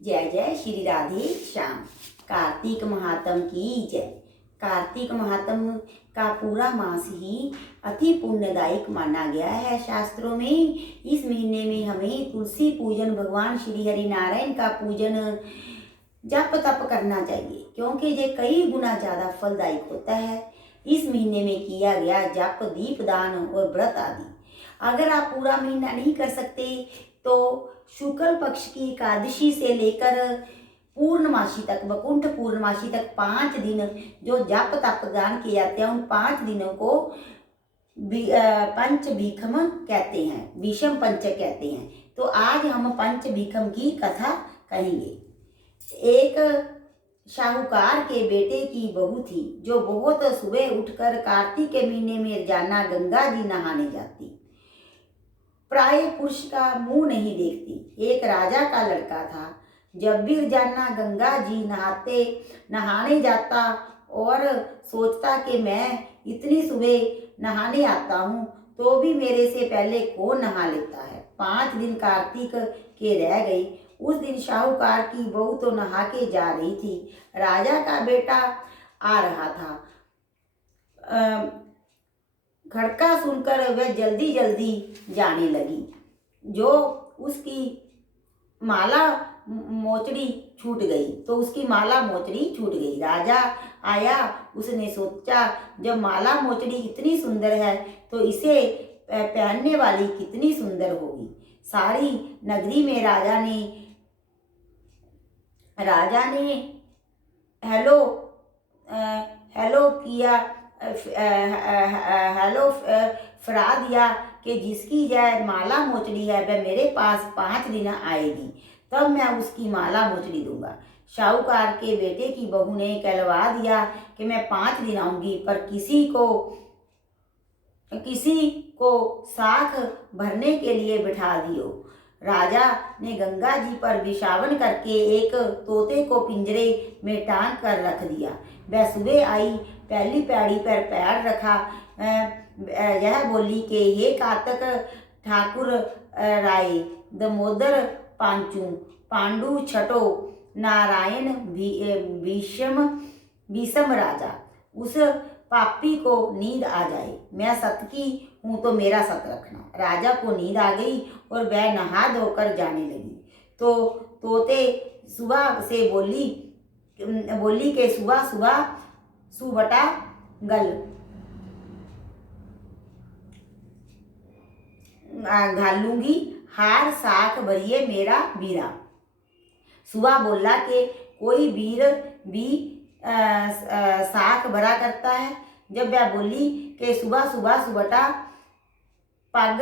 जय जय श्री राधे श्याम। कार्तिक महात्म की जय। कार्तिक महात्म का पूरा मास ही अति पुण्यदायक माना गया है शास्त्रों में। इस महीने में हमें तुलसी पूजन, भगवान श्री हरि नारायण का पूजन, जप तप करना चाहिए, क्योंकि ये कई गुना ज़्यादा फलदायक होता है। इस महीने में किया गया जप, दीप दान और व्रत आदि। अगर आप पूरा महीना नहीं कर सकते तो शुक्ल पक्ष की एकादशी से लेकर पूर्णमासी तक, वकुंठ पूर्णमासी तक 5 दिन जो जप तप दान किए जाते हैं, उन 5 दिनों को पंच भीखम कहते हैं, विषम पंचक कहते हैं। तो आज हम पंच भीखम की कथा कहेंगे। एक शाहूकार के बेटे की बहू थी जो बहुत सुबह उठकर कार्तिक के महीने में रोजाना गंगा जी नहाने जाती। प्राय पुरुष का मुंह नहीं देखती। एक राजा का लड़का था। जब भी रोजाना गंगा जी नहाने जाता और सोचता कि मैं इतनी सुबह नहाने आता हूँ तो भी मेरे से पहले कौन नहा लेता है। 5 दिन कार्तिक के रह गए। उस दिन शाहूकार की बहू तो नहा के जा रही थी। राजा का बेटा आ रहा था। खड़का सुनकर वह जल्दी जल्दी जाने लगी। जो उसकी माला मोचड़ी छूट गई तो उसकी माला मोचड़ी छूट गई। राजा आया, उसने सोचा जब माला मोचड़ी इतनी सुंदर है तो इसे पहनने वाली कितनी सुंदर होगी। सारी नगरी में राजा ने हेलो किया, हेलो फरा दिया कि जिसकी जय माला मोचड़ी है वह मेरे पास 5 दिन आएगी, तब मैं उसकी माला मोचड़ी दूंगा। शाहूकार के बेटे की बहू ने कहलवा दिया कि मैं 5 दिन आऊंगी, पर किसी को साख भरने के लिए बिठा दियो। राजा ने गंगा जी पर विशावन करके एक तोते को पिंजरे में टांग कर रख दिया। वह सुबह आई, पहली पैड़ी पर पैर रखा, यह बोली कि हे कार्तिक ठाकुर राय, दमोदर पांचू, पांडु छठो, नारायण भीषम राजा, उस पापी को नींद आ जाए। मैं सत की हूँ तो मेरा सत रखना। राजा को नींद आ गई और वह नहा धोकर जाने लगी। तो तोते सुबह से बोली कि सुबह सुबह सुबटा गल घालूंगी, हार साख भरिए मेरा बीरा। सुबह बोला कि कोई वीर भी साख भरा करता है। जब वह बोली कि सुबह सुबह सुबटा पग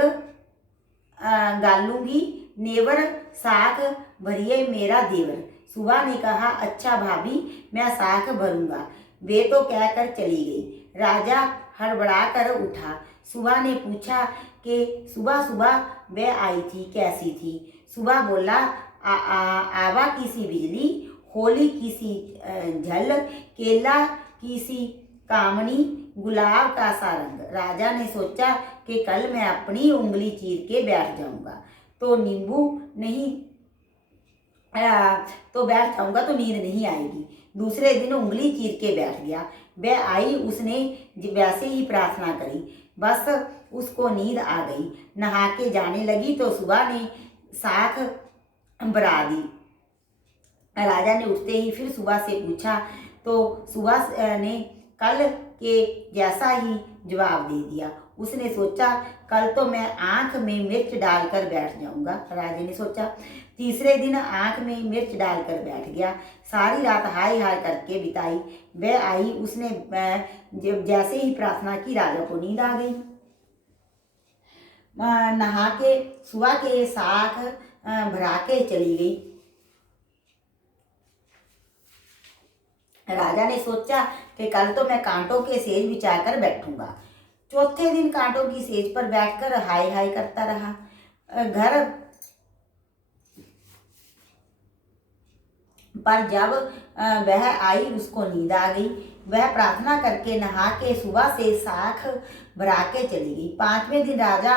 गालूंगी, नेवर साख भरिए मेरा देवर। सुबह ने कहा अच्छा भाभी, मैं साख भरूंगा। वे तो कहकर चली गई। राजा हड़बड़ा कर उठा। सुबह ने पूछा कि सुबह सुबह वह आई थी, कैसी थी? सुबह बोला आवा किसी बिजली, होली किसी झल, केला किसी कामनी, गुलाब का सा रंग। राजा ने सोचा कि कल मैं अपनी उंगली चीर के बैठ जाऊंगा तो बैठ जाऊंगा तो नींद नहीं आएगी। दूसरे दिन उंगली चीर के बैठ गया। वह आई, उसने वैसे ही प्रार्थना करी, बस उसको नींद आ गई। नहा के जाने लगी तो सुबह ने साख भरा दी। राजा ने उठते ही फिर सुबह से पूछा तो सुबह ने कल के जैसा ही जवाब दे दिया। उसने सोचा कल तो मैं आंख में मिर्च डालकर बैठ जाऊंगा। राजा ने सोचा। तीसरे दिन आंख में मिर्च डालकर बैठ गया। सारी रात हाय हाय करके बिताई। वह आई, उसने जैसे ही प्रार्थना की राजा को नींद आ गई। नहा के सुबह के साख भरा के चली गई। राजा ने सोचा कि कल तो मैं कांटों के सेज बिछाकर बैठूंगा। चौथे दिन कांटों की सेज पर बैठकर हाय हाय करता रहा। घर पर जब वह आई उसको नींद आ गई। वह प्रार्थना करके नहा के सुबह से साख भरा के चली गई। 5वें दिन राजा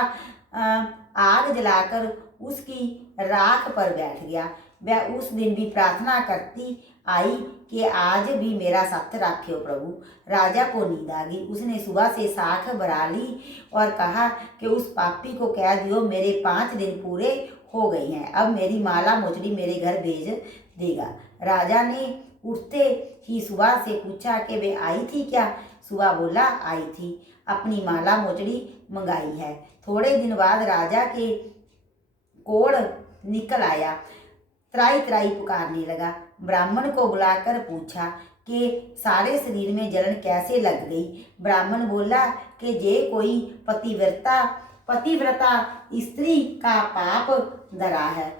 आग जलाकर उसकी राख पर बैठ गया। वह उस दिन भी प्रार्थना करती आई कि आज भी मेरा सत्य राख्यो प्रभु। राजा को नींद आ गई। उसने सुबह से साख भरा ली और कहा कि उस पापी को कह दियो मेरे 5 दिन पूरे हो गए हैं, अब मेरी माला मोचड़ी मेरे घर भेज देगा। राजा ने उठते ही सुबह से पूछा कि वे आई थी क्या? सुबह बोला आई थी, अपनी माला मोचड़ी मंगाई है। थोड़े दिन बाद राजा के कोढ़ निकल आया, त्राई त्राई पुकारने लगा। ब्राह्मण को बुलाकर पूछा कि सारे शरीर में जलन कैसे लग गई। ब्राह्मण बोला कि जे कोई पतिव्रता स्त्री का पाप धरा है,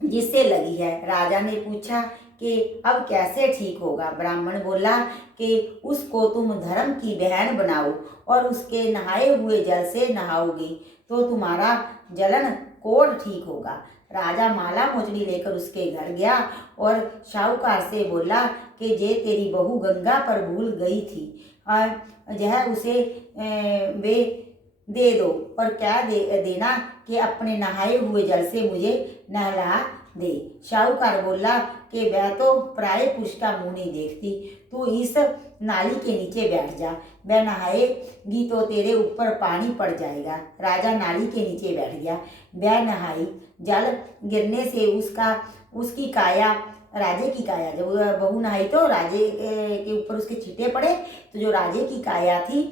जिससे लगी है। राजा ने पूछा कि अब कैसे ठीक होगा? ब्राह्मण बोला कि उसको तुम धर्म की बहन बनाओ और उसके नहाए हुए जल से नहाओगी तो तुम्हारा जलन कोढ़ ठीक होगा। राजा माला मोचड़ी लेकर उसके घर गया और शाहूकार से बोला कि जे तेरी बहू गंगा पर भूल गई थी, यह उसे वे दे दो और क्या देना कि अपने नहाए हुए जल से मुझे नहला दे। शाहूकार बोला कि वह तो पराये पुरुष का मुंह नहीं देखती, तू इस नाली के नीचे बैठ जा, वह नहाएगी तो तेरे ऊपर पानी पड़ जाएगा। राजा नाली के नीचे बैठ गया, वह नहाई। जल गिरने से उसकी काया, राजे की काया, जब बहू नहाई तो राजे के ऊपर उसके छींटे पड़े, तो जो राजे की काया थी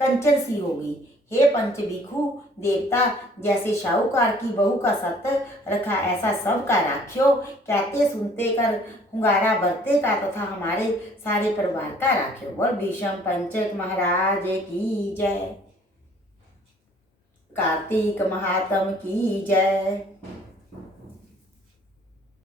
कंचन सी हो गई। हे पंच भिखु देवता, जैसे शाहूकार की बहू का सत्य रखा ऐसा सबका राख्यो। कहते सुनते कर हुंगारा बरते का तथा हमारे सारे परिवार का राख्यो। बोल भीष्म पंचक महाराज की जय। कार्तिक महात्म की जय।